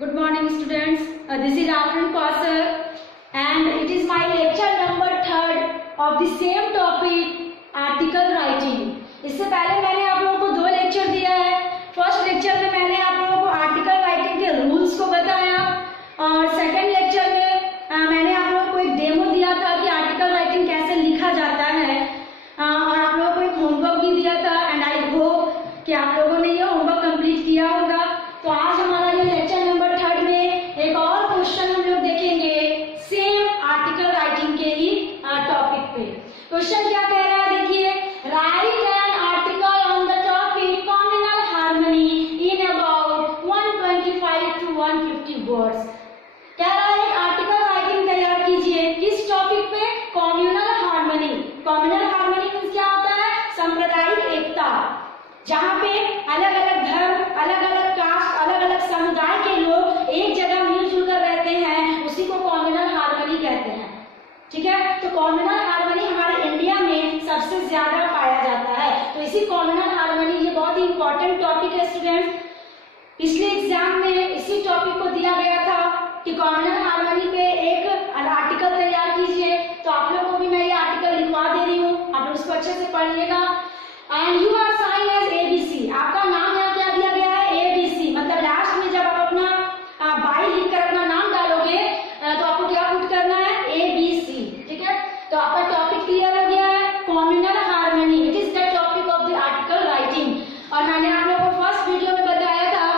Good morning students. This is Afrin Kausar and it is my lecture number 3rd of the same topic article writing. इससे पहले मैंने आप लोगों को 2 lecture दिया है. फर्स्ट लेक्चर में मैंने आप लोगों को आर्टिकल राइटिंग के रूल्स को बताया और सेकंड लेक्चर में मैंने आप लोगों को एक डेमो दिया था कि आर्टिकल राइटिंग कैसे लिखा जाता है और आप लोगों को एक होमवर्क भी दिया था एंड आई होप कि आप लोगों ने ये होमवर्क कंप्लीट किया होगा. तो आज हमारा ये लेक्चर नंबर 3rd में एक और क्वेश्चन हम लोग देखेंगे सेम आर्टिकल राइटिंग के ही टॉपिक पे. क्वेश्चन क्या कह रहा है देखिए, right an article on the topic communal harmony in about 125 to 150 words. कह रहा है आर्टिकल राइटिंग तैयार कीजिए किस टॉपिक पे, communal harmony. Communal harmony means क्या होता है, सांप्रदायिक एकता, जहाँ पे अलग अलग धर्म, अलग अलग कास्ट, अलग अलग समुदाय के लोग एक जगह मिलजुल कर रहते हैं, उसी को कॉम्युनल हार्मनी कहते हैं. ठीक है, तो कॉम्युनल हार्मनी हमारे इंडिया में सबसे ज्यादा पाया जाता है. तो इसी कॉम्युनल हार्मनी, ये बहुत ही इंपॉर्टेंट टॉपिक है स्टूडेंट. पिछले एग्जाम में इसी टॉपिक को दिया गया था कि कॉम्युनल हार्मनी पे एक आर्टिकल तैयार कीजिए. तो आप लोगों को भी मैं ये आर्टिकल लिखवा दे रही हूँ, आप लोग उसको अच्छे से पढ़िएगा. And you are sign as ABC. आपका नाम यहाँ क्या दिया गया है, ABC. मतलब लास्ट में जब आप अपना बाई लिख कर अपना नाम डालोगे तो आपको क्या पुट करना है, ABC. ठीक है, तो आपका टॉपिक क्लियर हो गया है, communal harmony. It is the topic of the article writing. और मैंने आप लोगों को फर्स्ट वीडियो में बताया था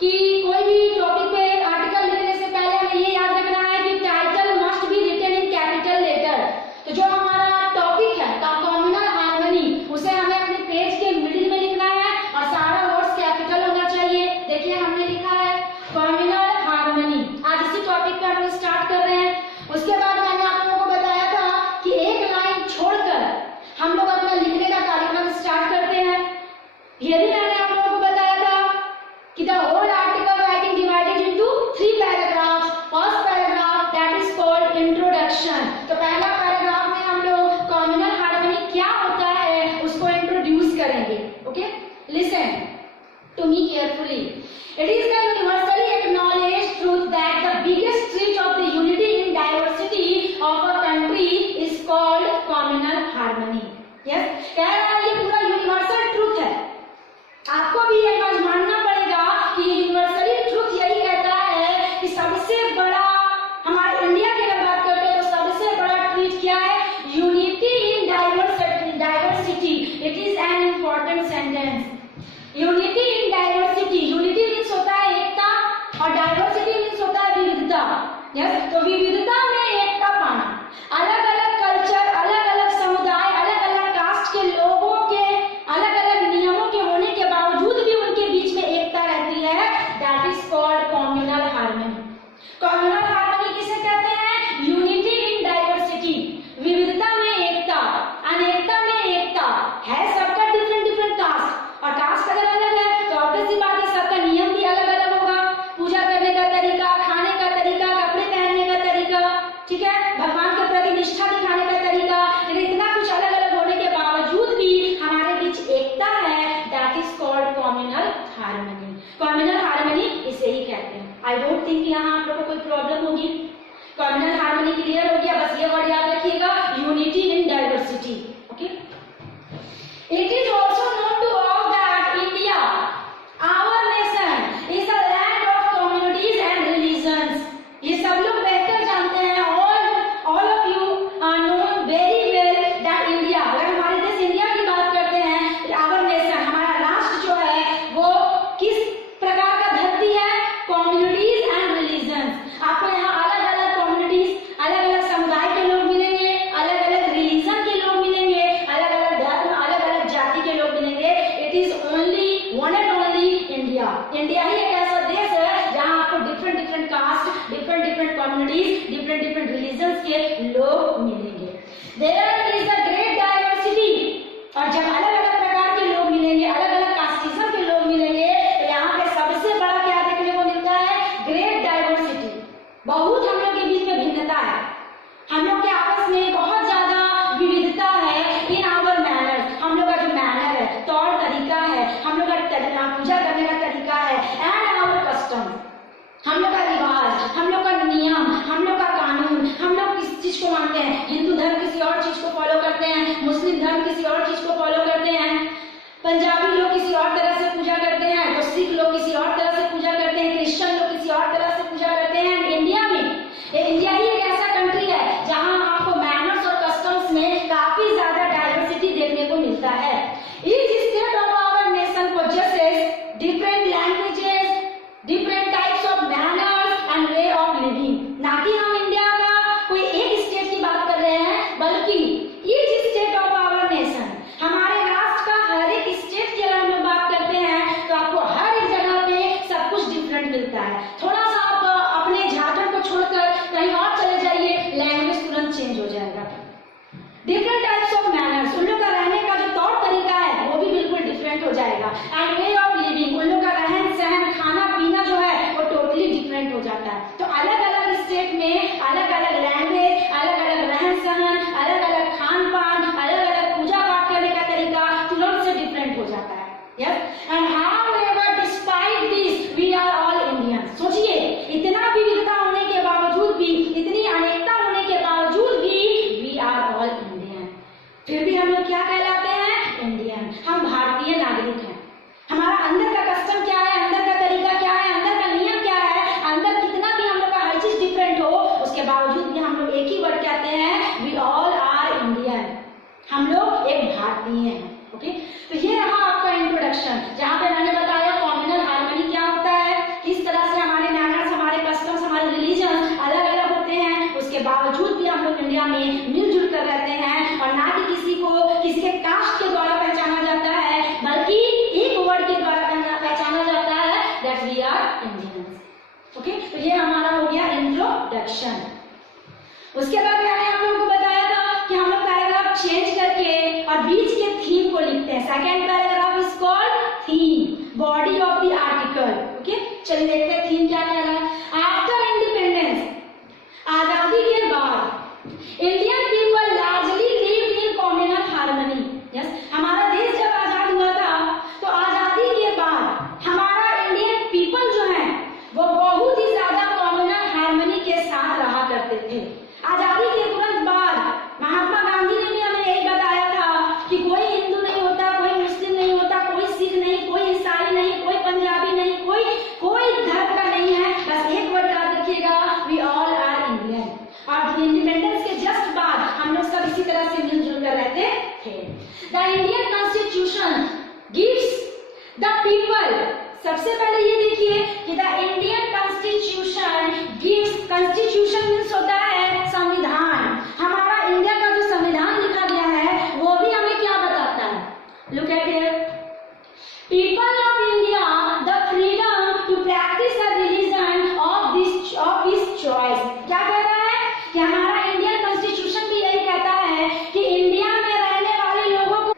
कि कोई भी टॉपिक पे आर्टिकल लिखने से पहले हमें ये याद रखना है कि title must be written in capital letter. तो जो हमारा टॉपिक है कॉम्युनल हार्मनी, उसे हमें अपने पेज के मिडिल में लिखना है और सारा वर्ड्स कैपिटल होना चाहिए. देखिए हमने लिखा है कॉम्युनल हार्मनी. आज इसी टॉपिक पर हम स्टार्ट कर रहे हैं. उसके बाद मैंने आप लोगों को बताया था कि एक लाइन छोड़कर हम लोग अपना लिखने का कार्यक्रम स्टार्ट करते हैं. ये भी मैंने आप लोगों को बताया था कि the whole article writing divided into 3 paragraphs. First paragraph that is called introduction. तो पहला पैराग्राफ में हम लोग कॉम्युनल हार्मनी क्या होता है उसको इंट्रोड्यूस करेंगे. Okay, listen to me carefully. It is the universally acknowledged truth that the biggest trait of the unity in diversity of a country is called communal harmony. Yes, कह रहा है ये पूरा यूनिवर्सल ट्रूथ है. आपको भी ये बात मानना पड़ेगा कि यूनिवर्सली ट्रूथ यही कहता है कि सबसे बड़ा, हमारे इंडिया की अगर बात करते हैं तो सबसे बड़ा ट्रूथ क्या है, unity in diversity. It is an important sentence. Unity in diversity. Unity means होता है एकता और डाइवर्सिटी मीन्स होता है विविधता. यस, तो विविधता में एकता पाना. अलग अलग कल्चर, अलग अलग समुदाय, अलग अलग कास्ट के लोगों के अलग अलग नियमों के होने के बावजूद भी उनके बीच में एकता रहती है. That is called communal harmony. Communal harmony किसे कहते हैं, यूनिटी इन डाइवर्सिटी. विविधता में एकता, अनेकता में एकता है. सबका डिफरेंट डिफरेंट कास्ट, और कास्ट अगर अलग है तो ऑब्वियस सी बात है सबका नियम भी अलग अलग होगा. पूजा करने का तरीका, खाने का तरीका, कपड़े पहनने का तरीका, ठीक है, भगवान के प्रति निष्ठा दिखाने का तरीका, लेकिन इतना कुछ अलग अलग होने के बावजूद भी हमारे बीच एकता है. That is called communal harmony. Communal harmony इसे ही कहते हैं. आई डोंट थिंक यहाँ आप लोगों को कोई प्रॉब्लम होगी. कॉम्युनल हार्मनी क्लियर हो गया. बस ये वर्ड याद रखिएगा, unity in diversity. Okay, it is also known to all that India, our nation, is a land of communities and religions. ये सब लोग बेहतर जानते हैं. all of you know very well that India, अगर हमारे देश इंडिया की बात करते हैं, our nation, हमारा राष्ट्र जो है वो किस प्रकार का धरती है, communities and religions. आपको यहाँ अलग अलग communities, अलग अलग समुदाय के लोग मिलेंगे, अलग अलग रिलीजन के लोग मिलेंगे, अलग अलग धर्म, अलग अलग जाति के लोग मिलेंगे. It is only one and only India. India ही एक ऐसा देश है जहाँ आपको different different caste, different different communities, different different religions के लोग मिलेंगे. There is a great diversity. और जब अलग अलग प्रकार के लोग मिलेंगे, अलग अलग कास्टिज्म के लोग मिलेंगे, तो यहाँ पे सबसे बड़ा क्या देखने को मिलता है, ग्रेट डाइवर्सिटी. बहुत हम लोग के बीच में भिन्नता है, हम लोग के आपस में बहुत ज्यादा विविधता है. इन आवर मैनर्स, हम लोग का जो मैनर है, तौर तरीका है, हम लोग का पूजा करने का तरीका है, एंड आवर कस्टम, हम मानते हैं। हिंदू धर्म किसी और चीज को फॉलो करते हैं, मुस्लिम धर्म किसी और चीज को फॉलो करते हैं, पंजाबी लोग किसी और तरह से पूजा करते हैं, तो सिख लोग किसी और तरह से पूजा करते हैं, क्रिश्चियन लोग किसी और तरह से पूजा करते हैं। इंडिया में, इंडिया ही एक ऐसा कंट्री है जहां आपको मैनर्स और कस्टम्स में काफी ज्यादा डाइवर्सिटी देखने को मिलता है। Each state of our nation possesses different languages, different types of manners and way of living। ना कि हम इंडिया का कोई एक स्टेट की बात कर रहे हैं, बल्कि each state of our nation, हमारे राष्ट्र का हर एक स्टेट की अगर हम लोग बात करते हैं तो आपको हर एक जगह पे सब कुछ डिफरेंट मिलता है। थोड़ा सा आप अपने झारखंड को छोड़कर कहीं और चले जाइए, लैंग्वेज तुरंत चेंज हो जाएगा। डिफरेंट टाइप्स ऑफ मैनर्स, उन लोग का रहने का जो तौर तरीका है वो भी बिल्कुल डिफरेंट हो जाएगा। एंड वे ऑफ लिविंग, उन लोग का रहन सहन, खाना पीना जो है वो टोटली डिफरेंट हो जाता है। तो अलग अलग स्टेट में अलग अलग लैंग्वेज, अलग अलग रहन सहन, अलग अलग खान पान, अलग अलग पूजा पाठ करने का तरीका तुरंत से डिफरेंट हो जाता है। Yes, and however despite this we are all Indians. सोचिए, इतना विविधता होने के बावजूद भी, इतनी अनेकता होने के बावजूद भी वी आर ऑल इंडियन। फिर भी हम लोग क्या कहलाते हैं? इंडियन। हम भारतीय नागरिक हैं। हमारा अंदर का कस्टम क्या है, अंदर का तरीका क्या है, अंदर का नियम क्या है, अंदर कितना भी हम लोग का हर चीज डिफरेंट हो, उसके बावजूद भी हम लोग एक ही वर्ड कहते हैं, वी ऑल आर इंडियन। हम लोग एक भारतीय हैं। ओके, तो ये रहा आपका इंट्रोडक्शन, जहाँ पे मैंने बताया कॉम्युनल हार्मनी क्या होता है, किस तरह से हमारे मैनर्स, हमारे कस्टम्स, हमारे रिलीजन अलग अलग होते हैं, उसके बावजूद भी हम लोग इंडिया में मिलजुल कर रहते हैं। और ना कि किसी को किसी के कास्ट के द्वारा पहचाना जाता है, बल्कि एक वर्ड के द्वारा पहचाना जाता है, that we are Indians. Okay, तो ये हमारा हो गया इंट्रोडक्शन। उसके बाद मैंने आप लोगों को बताया था कि हम लोग पैराग्राफ चेंज करके और बीच के थीम को लिखते हैं। Second paragraph is called theme, body of the article. Okay, चलिए देखते हैं थीम क्या कह रहा है। आफ्टर इंडिपेंडेंस, आजादी के बाद Indian people largely lived in communal harmony. Yes, हमारा देश जब आजाद हुआ था तो आजादी के बाद हमारा इंडियन पीपल जो है वो बहुत ही ज्यादा कॉम्युनल हार्मनी के साथ रहा करते थे। आजादी के तुरंत बाद महात्मा गांधी ने भी हमें यही बताया था कि कोई हिंदू नहीं होता, कोई मुस्लिम नहीं होता, कोई सिख नहीं, कोई ईसाई नहीं, कोई पंजाबी नहीं, कोई धर्म का नहीं है, बस एक वर्ड याद रखिएगा, वी ऑल आर इंडियन। और इंडिपेंडेंस के जस्ट बाद हम लोग सब इसी तरह से मिलजुल कर रहते थे। The Indian constitution gives the people, सबसे पहले ये देखिए कि the Indian constitution gives, constitution means होता है संविधान। हमारा इंडिया का जो संविधान लिखा गया है वो भी हमें क्या बताता है? Look at here, people of India the freedom to practise the religion of his choice. क्या कह रहा है कि हमारा इंडियन कॉन्स्टिट्यूशन भी यही कहता है कि इंडिया में रहने वाले लोगों को,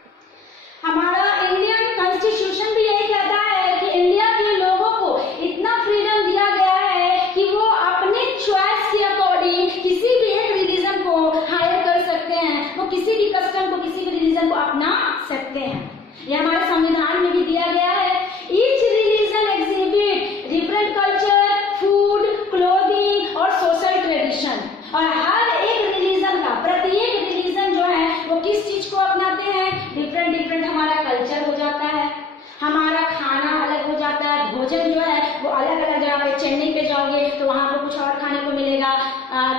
हमारा इंडियन कॉन्स्टिट्यूशन भी यही कहता है कि इंडिया के लोगों को इतना फ्रीडम दिया गया है कि वो अपने चॉइस के अकॉर्डिंग किसी भी एक रिलीजन को हायर कर सकते हैं, वो किसी भी कस्टम को, किसी भी रिलीजन को अपना सकते हैं। ये हमारे संविधान में भी दिया गया है। Each religion exhibit different culture, food, clothing और सोशल ट्रेडिशन। और हर एक रिलीजन का, प्रत्येक रिलीजन जो है वो किस चीज को अपनाते हैं? डिफरेंट डिफरेंट हमारा कल्चर हो जाता है, हमारा खाना अलग हो जाता है, भोजन जो है वो अलग अलग जगह पे, चेन्नई पे जाओगे तो वहाँ पे कुछ और खाने को मिलेगा,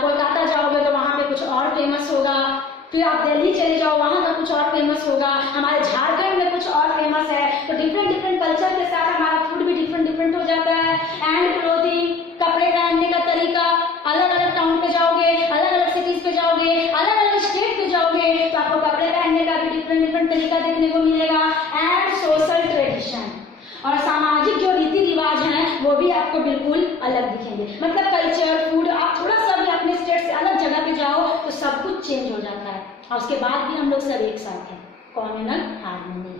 कोलकाता जाओगे तो वहाँ पे कुछ और फेमस होगा, फिर आप दिल्ली चले जाओ वहाँ का कुछ और फेमस होगा, हमारे झारखंड में कुछ और फेमस है। तो डिफरेंट डिफरेंट कल्चर के साथ हमारा फूड भी डिफरेंट डिफरेंट हो जाता है। एंड क्लोथिंग, कपड़े पहनने का तरीका, अलग अलग टाउन पे जाओगे, अलग अलग सिटीज पे जाओगे, अलग अलग स्टेट पे जाओगे तो आपको कपड़े पहनने का भी डिफरेंट डिफरेंट तरीका देखने को मिलेगा। एंड सोशल ट्रेडिशन, और सामाजिक जो रीति रिवाज हैं वो भी आपको बिल्कुल अलग दिखेंगे। मतलब कल्चर, फूड, आप थोड़ा सा भी अपने स्टेट से अलग जगह पे जाओ तो सब कुछ चेंज हो जाता है। और उसके बाद भी हम लोग सब एक साथ हैं, communal harmony.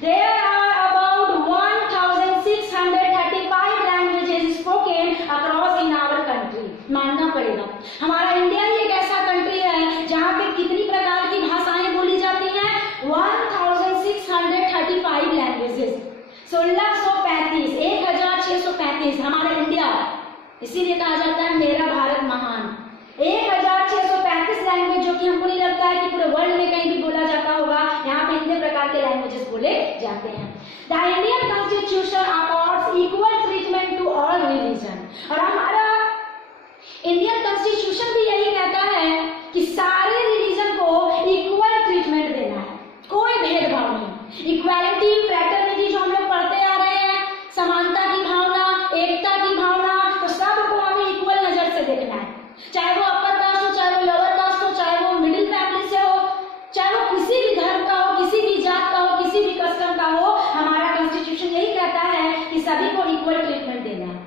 There are about 1635 languages spoken across in our country। मानना पड़ेगा, हमारा इंडिया ही एक ऐसा कंट्री है जहाँ पे कितनी प्रकार की भाषाएं बोली जाती हैं? 1635 लैंग्वेजेस, 1635, 1635 हमारा इंडिया। इसीलिए कहा जाता है मेरा भारत महान। 1635 लैंग्वेज, जो कि हमको नहीं लगता है कि पूरे वर्ल्ड में कहीं भी बोला जाता होगा, यहाँ पे इतने प्रकार के लैंग्वेजेस बोले जाते हैं। The Indian constitution accords equal treatment to all religion, और हमारा इंडियन कॉन्स्टिट्यूशन भी यही कहता है कि सारे रिलीजन को इक्वल ट्रीटमेंट देना है, कोई भेदभाव नहीं। इक्वालिटी, फ्रैटर्निटी जो हम लोग पढ़ते आ रहे हैं, समानता की भावना, एकता की भावना, तो सबको हमें इक्वल नजर से देखना है, चाहे वो अपर कास्ट हो, चाहे वो लोअर कास्ट हो, चाहे वो मिडिल फैमिली से हो, चाहे वो किसी भी धर्म का हो, किसी भी जात का हो, किसी भी कस्टम का हो, हमारा कॉन्स्टिट्यूशन यही कहता है कि सभी को इक्वल ट्रीटमेंट देना है।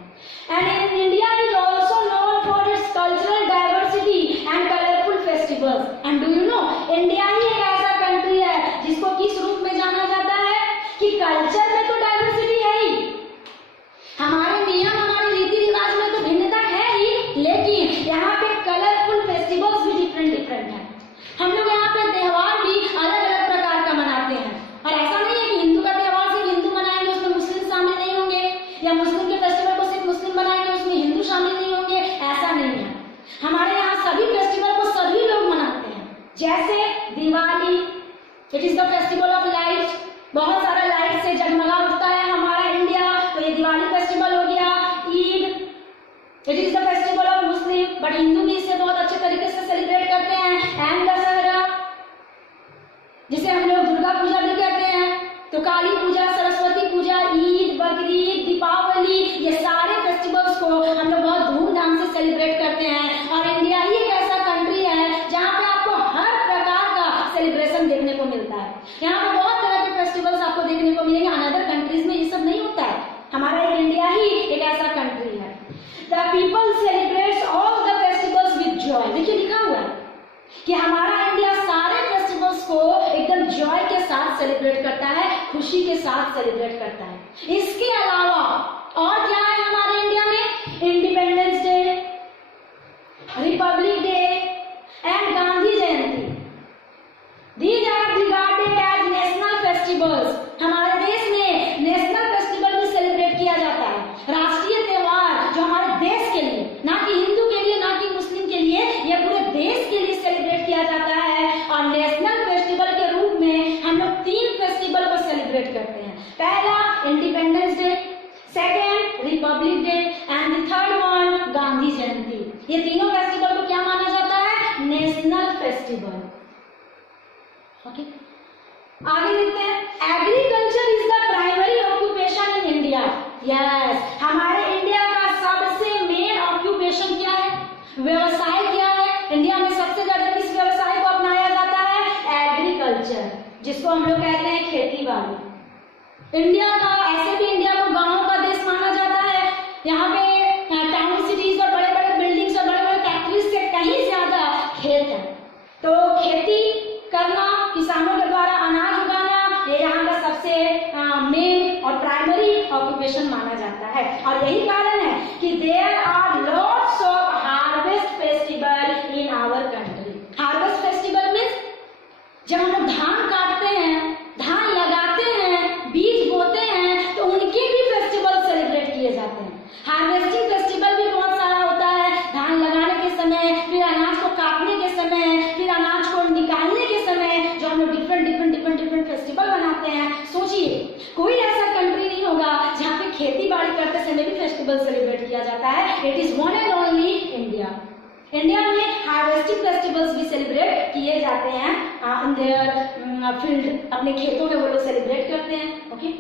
And India is also known for its cultural diversity and colourful festivals. And do you know, India ही एक ऐसा कंट्री है जिसको किस रूप में जाना जाता है कि कल्चर में तो डाइवर्सिटी है ही, हमारे नियम, हमारे रीति रिवाज में तो भिन्नता है ही, लेकिन यहाँ पे कलरफुल फेस्टिवल्स भी डिफरेंट है। हम लोग यहाँ पे त्योहार भी अलग अलग प्रकार का मनाते हैं, और ऐसा नहीं है कि हिंदू का त्योहार सिर्फ हिंदू मनाएंगे, उसमें मुस्लिम शामिल नहीं होंगे, या मुस्लिम के फेस्टिवल को सिर्फ मुस्लिम मनाएंगे, उसमें हिंदू शामिल नहीं होंगे, ऐसा नहीं है। हमारे यहाँ सभी फेस्टिवल को सभी लोग मनाते हैं। जैसे Diwali, it is the festival of lights, बहुत सारा लाइट से जगमगा उठता है हमारा इंडिया, तो ये दिवाली फेस्टिवल हो गया। Eid, it is the festival of Muslim, but Hindu भी इसे बहुत अच्छे तरीके से सेलिब्रेट करते हैं। एंड दशहरा, जिसे हम लोग दुर्गा पूजा भी कहते हैं, तो काली पूजा, सरस्वती पूजा, ईद, बकरीद, दीपावली, ये सारे फेस्टिवल्स को हम लोग बहुत धूमधाम से सेलिब्रेट करते हैं। और इंडिया ही एक ऐसा कंट्री है जहाँ पे आपको हर प्रकार का सेलिब्रेशन देखने को मिलता है। यहाँ पे बहुत तरह के फेस्टिवल्स आपको देखने को मिलेंगे, अनदर कंट्रीज में ये सब नहीं होता है। हमारा एक इंडिया ही एक ऐसा कंट्री है। The people celebrates all the festivals with Joy. देखिए लिखा हुआ है कि हमारा इंडिया सारे फेस्टिवल्स को एकदम जॉय के साथ सेलिब्रेट करता है, खुशी के साथ सेलिब्रेट करता है। इसके अलावा और क्या है हमारे इंडिया में? Independence day, Republic day and Gandhi Jayanti. These are regarded as national festivals. हमारे देश में नेशनल फेस्टिवल भी सेलिब्रेट किया जाता है, राष्ट्रीय त्योहार जो हमारे देश के लिए, ना कि हिंदू के लिए, ना कि मुस्लिम के लिए, ये पूरे देश के लिए सेलिब्रेट किया जाता है। और नेशनल फेस्टिवल के रूप में हम लोग 3 फेस्टिवल को सेलिब्रेट करते हैं। पहला independence day, second republic day and the third one Gandhi Jayanti. ये तीनों फेस्टिवल को क्या माना जाता है? National festival. ओके, आगे देखते हैं। Agriculture is the primary occupation in India. Yes, हमारे इंडिया का सबसे मेन ऑक्यूपेशन क्या है? व्यवसाय क्या है? इंडिया में सबसे ज्यादा किस व्यवसाय को अपनाया जाता है? एग्रीकल्चर, जिसको हम लोग कहते हैं खेती बाड़ी। इंडिया का, ऐसे भी इंडिया को गांवों का देश माना जाता है। यहाँ पे टाउन सिटीज और बड़े बड़े बिल्डिंग्स और बड़े बड़े फैक्ट्रीज से कहीं ज्यादा खेत है, तो खेती करना, किसानों के द्वारा अनाज उगाना, ये यहाँ का सबसे मेन और प्राइमरी ऑक्यूपेशन माना जाता है। और यही कारण है कि there are lots of harvest festival in our country. Harvest festival means जब हम लोग धान काटते हैं, धान लगाते हैं, बीज बोते हैं, तो उनके भी फेस्टिवल सेलिब्रेट किए जाते हैं। हार्वेस्टिंग फेस्टिवल भी बहुत सारा होता है, धान लगाने के समय, फिर अनाज को काटने के समय, फिर अनाज को निकालने के समय, जो हम लोग डिफरेंट फेस्टिवल बनाते हैं। सोचिए, कोई ऐसा कंट्री नहीं होगा जहाँ पे खेती बाड़ी करते समय भी फेस्टिवल सेलिब्रेट किया जाता है। It is one and only India. India में हार्वेस्टिंग फेस्टिवल्स भी सेलिब्रेट किए जाते हैं इन देयर फील्ड, अपने खेतों में वो लोग सेलिब्रेट करते हैं। Okay,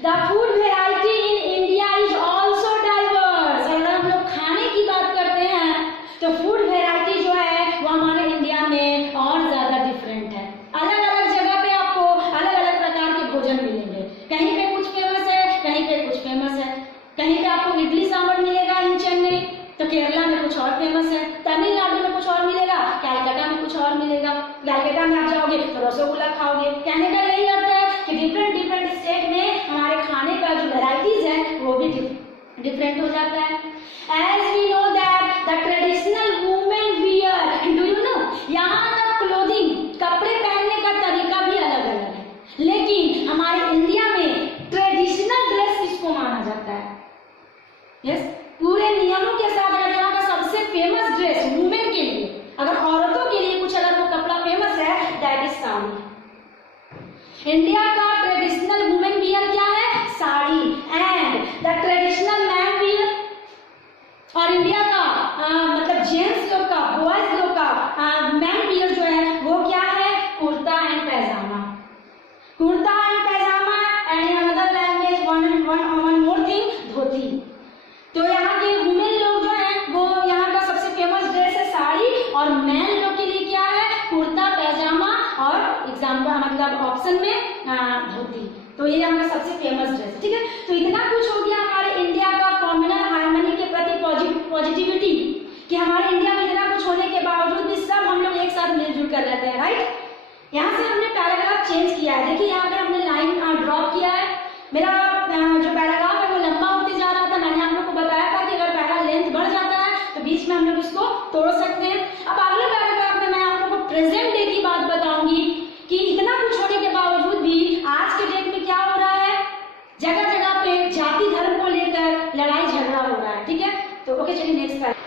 the food variety in India is also diverse. अगर हम लोग खाने की बात करते हैं तो फूड वेराइटी जो है वो हमारे इंडिया में और ज्यादा डिफरेंट है। अलग अलग जगह पे आपको अलग अलग प्रकार के भोजन मिलेंगे, कहीं पे कुछ फेमस है, कहीं पे कुछ फेमस है। कहीं पे आपको इडली सांभर मिलेगा इन चेन्नई, तो केरला में कुछ और फेमस है, तमिलनाडु में कुछ और मिलेगा, कैलकाटा में कुछ और मिलेगा। कैलकाटा में आप जाओगे तो रसगुल्ला खाओगे। कहने का यही अर्थ है कि डिफरेंट स्टेट में हमारे खाने का जो वेराइटीज है वो भी डिफरेंट हो जाता है। As we know that the traditional women wear, do you know, यहाँ का क्लोथिंग, कपड़े पहनने का तरीका भी अलग अलग है, लेकिन हमारे इंडिया में ट्रेडिशनल ड्रेस किसको माना जाता है? यस, पूरे नियमों के साथ अगर यहाँ का सबसे फेमस ड्रेस वुमेन के लिए इंडिया का ट्रेडिशनल वुमेन वियर क्या है? Sari. And the traditional man wear, और इंडिया का मतलब जेंट्स लोग का, बॉयज लोग का मैन वियर जो है वो क्या है? Kurta and pyjama. Kurta and pyjama and another language one more thing, dhoti. तो यहाँ के वुमेन लोग जो है वो यहाँ का सबसे फेमस ड्रेस है साड़ी, और मैन लोग के लिए क्या है? कुर्ता पैजामा, और एग्जाम्पल मतलब ऑप्शन में धोती। तो ये यहाँ का सबसे फेमस ड्रेस, ठीक है। तो इतना कुछ हो गया हमारे इंडिया का कॉम्युनल हार्मनी के प्रति पॉजिटिविटी, कि हमारे इंडिया में इतना कुछ होने के बावजूद भी सब हम लोग एक साथ मिलजुल कर रहते हैं, राइट। यहाँ से हमने पैराग्राफ चेंज किया है, देखिए यहाँ पे हमने लाइन ड्रॉप किया है। मेरा जो पैराग्राफ है वो लंबा होते जा रहा था, मैंने आप लोग को बताया था कि अगर पैरा लेंथ बढ़ जाता है तो बीच में हम लोग उसको तोड़ सकते हैं। अब अगले पैराग्राफ में मैं आप लोग को प्रेजेंट डे की बात बताऊंगी कि इतना कुछ होने के बावजूद भी आज के डेट में क्या हो रहा है? जगह जगह पे जाति धर्म को लेकर लड़ाई झगड़ा हो रहा है, ठीक है। तो ओके, चलिए next paragraph.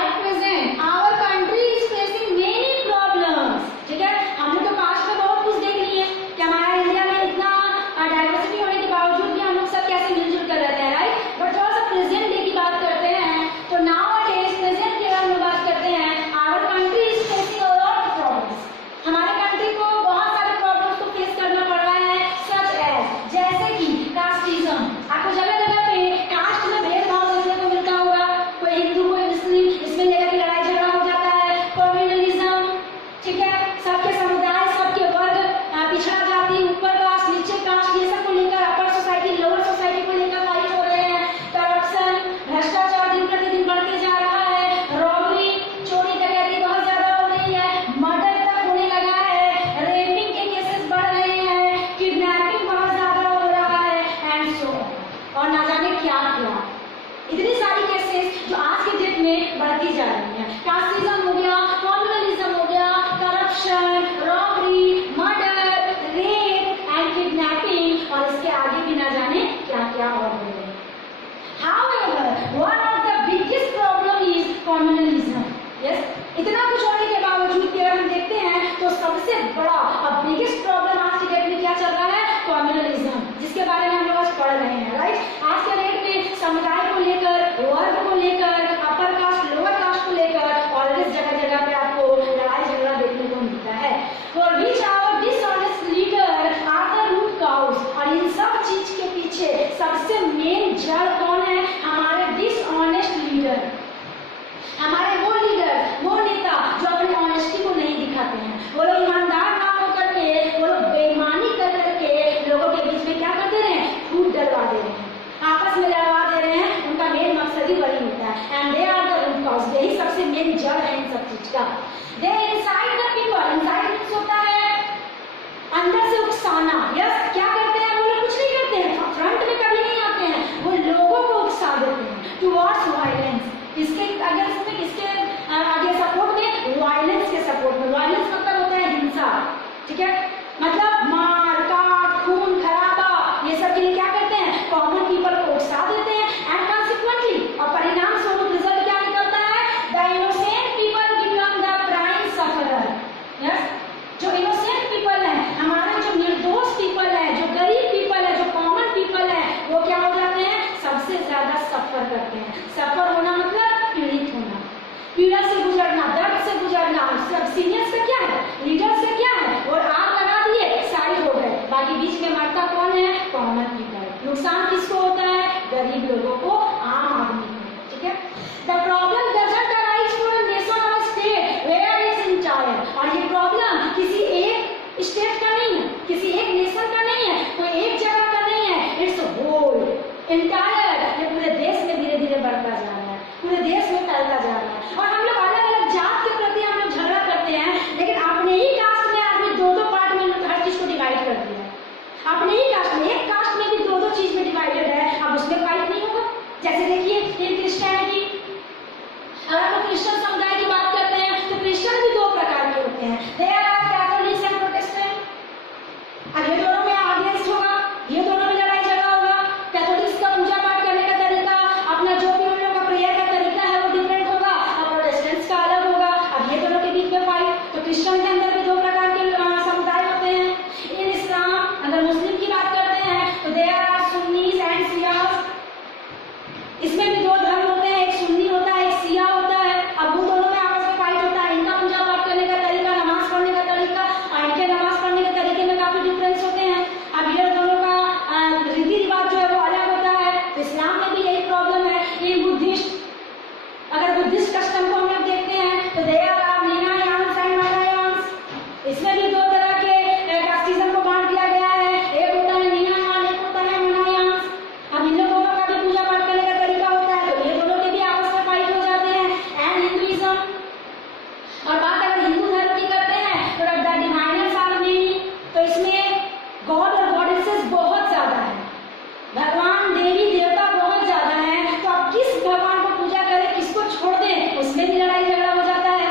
At present our country is facing many problems, ठीक है। हम लोग तो पास्ट में बहुत कुछ देख लिए कि हमारा इंडिया में इतना डाइवर्सिटी होने के बावजूद भी हम लोग सब कैसे मिलजुल कर रहते हैं, राइट। बट थोड़ा सा प्रेजेंट डे की बात करते हैं, तो नाउअडेज प्रेजेंट की अगर हम लोग बात करते हैं, our country is facing a lot of problems. हमारे कंट्री को बहुत सारे प्रॉब्लम्स को फेस करना पड़ रहा है, सच एज जैसे कि कास्टिज्म। आपको जगह जगह पे कास्ट में भेदभाव देखने को मिलता होगा, कोई हिंदू कोई मुस्लिम, इसमें लेकर के लड़ाई झगड़ा हो जाता है। कम्युनलिज्म, ठीक है, सबके समुदाय सबके वर्ग, पिछड़ा जाति ऊपर कास्ट नीचे कास्ट, ये सब को लेकर अपर सोसाइटी लोअर सोसाइटी को लेकर फाइट हो रहे हैं। करप्शन भ्रष्टाचार दिन प्रतिदिन बढ़ते जा रहा है। रॉबरी चोरी डकैती बहुत ज्यादा हो रही है। मर्डर तक होने लगा है। रेपिंग के केसेस बढ़ रहे हैं। किडनैपिंग बहुत ज्यादा हो रहा है, एंड सो और ना जाने क्या क्या, इतनी सारी केसेस जो आज के डेट में बढ़ती जा रही है। कास्टिज्म हो गया, कम्युनलिज्म हो गया, corruption, robbery, murder, rape and kidnapping, और इसके आगे भी ना जाने क्या क्या और हो रहे हैं। However, one of the biggest problem is communalism. Yes, इतना कुछ होने के बावजूद भी अगर हम देखते हैं तो सबसे बड़ा और बिगेस्ट प्रॉब्लम आज के डेट में क्या चल रहा है? कम्युनलिज्म, जिसके बारे में हम लोग आज पढ़ रहे हैं, राइट। आज के डेट में समुदाय को लेकर, वर्ग को लेकर, अपर कास्ट लोअर कास्ट को लेकर ऑलवेज जगह जगह पे आपको लड़ाई झगड़ा देखने को मिलता है। For which our dishonest leader are the root cause, और इन सब चीज के पीछे सबसे मेन जड़ कौन है? हमारे डिसऑनेस्ट लीडर, हमारे वो लीडर, वो नेता जो अपनी ऑनेस्टी को नहीं दिखाते हैं। वो लोग ईमानदार ना होकर के, वो लोग बेईमानी कर करके लोगों के बीच में क्या करते रहे? फूट डलवा दे रहे हैं, आपस में लड़वा दे रहे हैं। उनका मेन मकसद ही वही होता है, and they are the root cause, यही सबसे मेन जड़ है इन सब चीज का। They incite the people, incite means होता है अंदर से उकसाना। यस, क्या करते हैं वो लोग? कुछ नहीं करते हैं, फ्रंट में कभी नहीं आते हैं, वो लोगों को उकसा देते हैं टुवर्ड्स वायलेंस। इसके अगेंस्ट में, किसके आगे सपोर्ट में? वायलेंस के सपोर्ट में। वायलेंस मतलब होता है हिंसा, ठीक है, मतलब मार काट खून खराबा, ये सब के लिए क्या करते हैं? कॉमन पीपल को उकसा देते हैं, एंड कॉन्सिक्वेंटली और परिणाम स्वरूप रिजल्ट क्या निकलता है? The innocent people become the prime sufferer. Yes, जो इनोसेंट पीपल है, हमारे जो निर्दोष पीपल है, जो गरीब पीपल है, जो कॉमन पीपल है, वो क्या हो जाते हैं? सबसे ज्यादा सफर करते हैं। सफर होना मतलब पीड़ित होना, पीड़ा से गुजरना, दर्द से गुजरना। सब सीनियर्स का क्या है? लीडर्स का क्या है? और आग लगा दिए, साइड हो गए, बाकी बीच में मरता कौन है? Common people. नुकसान किसको होता है? गरीब लोगों को, आम आदमी को, ठीक है। The problem doesn't arise from a nation और स्टेट वेयर इज इंटायर, और ये प्रॉब्लम किसी एक स्टेट का नहीं है, किसी एक नेशन का नहीं है, कोई एक जगह का नहीं है, इट्स होल इंटायर। ये पूरे देश में धीरे धीरे बढ़ता जा रहा है, पूरे देश में फैलता जा रहा है। और हम लोग अलग अलग जात के प्रति हम लोग झगड़ा करते हैं, लेकिन अपने ही कास्ट में आदमी दो दो पार्ट में हर चीज को डिवाइड कर दिया है। अपने ही कास्ट में, एक कास्ट में भी दो दो चीज में डिवाइडेड है, अब उसमें फाइट नहीं होगा। जैसे देखिए, इन क्रिश्चियनिटी इसमें भी दो धर्म होते हैं, एक सुन्नी होता है, एक शिया होता है। अब उन दोनों में आपस में फाइट होता है। इनका पूजा पाठ करने का तरीका, नमाज पढ़ने का तरीका और इनके नमाज पढ़ने के तरीके में काफी डिफरेंस होते हैं। अब ये दोनों का रीति रिवाज जो है वो अलग होता है। इस्लाम में भी यही प्रॉब्लम है। इन बुद्धिस्ट, अगर बुद्धिस्ट कस्टम को हम लोग देखते हैं तो दे आर नीनायांस एंड महायान्स। इसमें भी दो तरह के कास्टिज्म को बांट दिया गया है, एक होता है नीनायान, एक होता है महायान्स। अब इन लोगों का भी पूजा पाठ करने का तरीका होता है, तो ये दोनों के भी आपस में फाइट हो जाते हैं। एंड हिंदुइज्म, और बात अगर हिंदू धर्म की करते हैं तो द डिवाइनर्स आर मेनी, तो इसमें गॉड और गॉडेसेस बहुत ज्यादा है, भगवान देवी देवता बहुत ज्यादा है। तो आप किस भगवान को पूजा करें, किसको छोड़ दें, उसमें भी लड़ाई झगड़ा हो जाता है।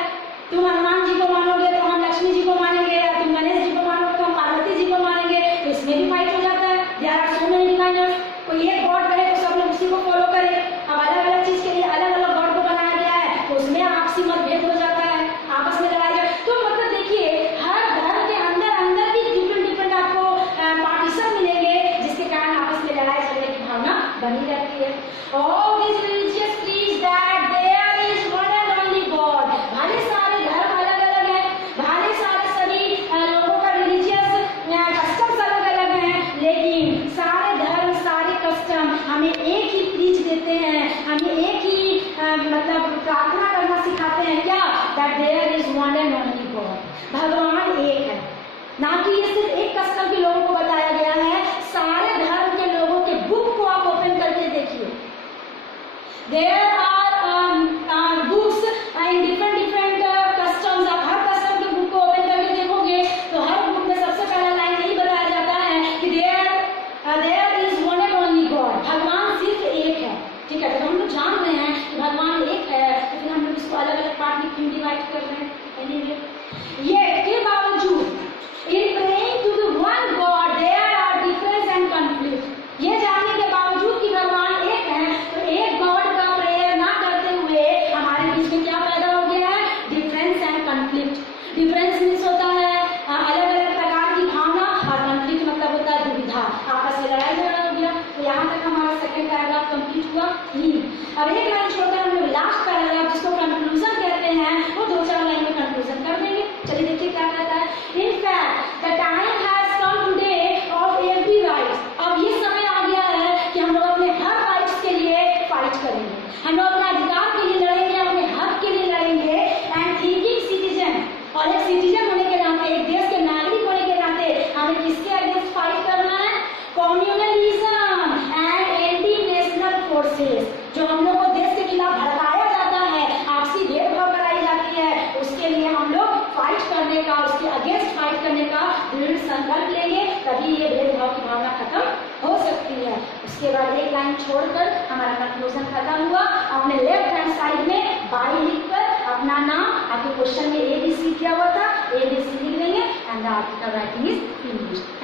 तुम हनुमान जी को मानोगे तो हम लक्ष्मी जी को मानेंगे, या तुम गणेश जी को मानोगे तो हम पार्वती जी को मानेंगे, तो इसमें भी फाइट हो जाता है। देयर आर सो मेनी डिवाइनर्स, कोई एक गॉड कहे तो सब लोग उसी को फॉलो करें। अब अलग अलग चीज के लिए अलग अलग गॉड को बनाया गया है, तो उसमें आपसी मतभेद हो जाता है, आपस में लड़ाई झगड़ा। तो मतलब देखिए, हर धर्म के अंदर अंदर भी डिफरेंट डिफरेंट आपको पार्टीशन मिलेंगे, जिसके कारण आपस में लड़ाई झगड़े की भावना बनी रहती है। All these religious creeds that there is one and only God. भले सारे धर्म अलग अलग हैं, भले सारे सभी लोगों का रिलीजियस कस्टम्स अलग अलग हैं, लेकिन सारे धर्म, सारे कस्टम हमें एक ही प्रीच देते हैं, हमें एक ही मतलब प्रार्थना करना सिखाते हैं, क्या? That there is one and only God. भगवान एक है, ना कि ये सिर्फ एक कस्टम के लोगों को बताया गया है। सारे धर्म के लोगों के बुक को आप ओपन करके देखिए, there are books in different customs। आप हर कस्टम के बुक को ओपन करके देखोगे तो हर बुक में सबसे पहला लाइन यही बताया जाता है कि there is one and only God। भगवान सिर्फ एक है, ठीक है। तो हम लोग जान रहे हैं कि भगवान एक है, तो फिर हम लोग इसको अलग अलग पार्ट में क्यों डिवाइड कर रहे हैं? Anyway, ये के बावजूद in praying to the one God there are difference and conflict। ये जानने के बावजूद कि भगवान एक है, तो एक गॉड का प्रेयर ना करते हुए हमारे बीच में क्या पैदा हो गया है? Difference and conflict. Difference means होता है अलग अलग प्रकार की भावना, और कंफ्लिक्ट मतलब होता है दुविधा, आपस में लड़ाई झगड़ा हो गया। तो यहाँ तक हमारा सेकेंड पैराग्राफ कंप्लीट हुआ। अब एक लाइन छोड़कर हम लोग लास्ट पैराग्राफ, जिसको कंक्लूजन कहते हैं, वो 2-4 लाइन में कंक्लूजन कर देंगे। चलिए देखिए क्या कहता है। In fact the time has come today of every right. अब ये समय आ गया है कि हम लोग अपने हर राइट्स के लिए फाइट करेंगे, हम लोग अपने अधिकार के लिए लड़ेंगे, अपने हक के लिए लड़ेंगे। एंड थिंकिंग सिटीजन, और एक सिटीजन होने के नाते, एक देश के नागरिक होने के नाते हमें किसके अगेंस्ट फाइट करना है? Communalism and anti national forces. जो हम लोग को देश के खिलाफ भड़काया जाता है, आपसी भेदभाव कराई जाती है, उसके लिए हम लोग फाइट करने का, उसके अगेंस्ट फाइट करने का दृढ़ संकल्प लेंगे, तभी ये भेदभाव की भावना खत्म हो सकती है। उसके बाद एक लाइन छोड़कर हमारा कंक्लूजन खत्म हुआ। अपने लेफ्ट हैंड साइड में बाई लिखकर अपना नाम, आपके क्वेश्चन में ABC दिया हुआ था, ABC लिख लेंगे and the article writing is finished.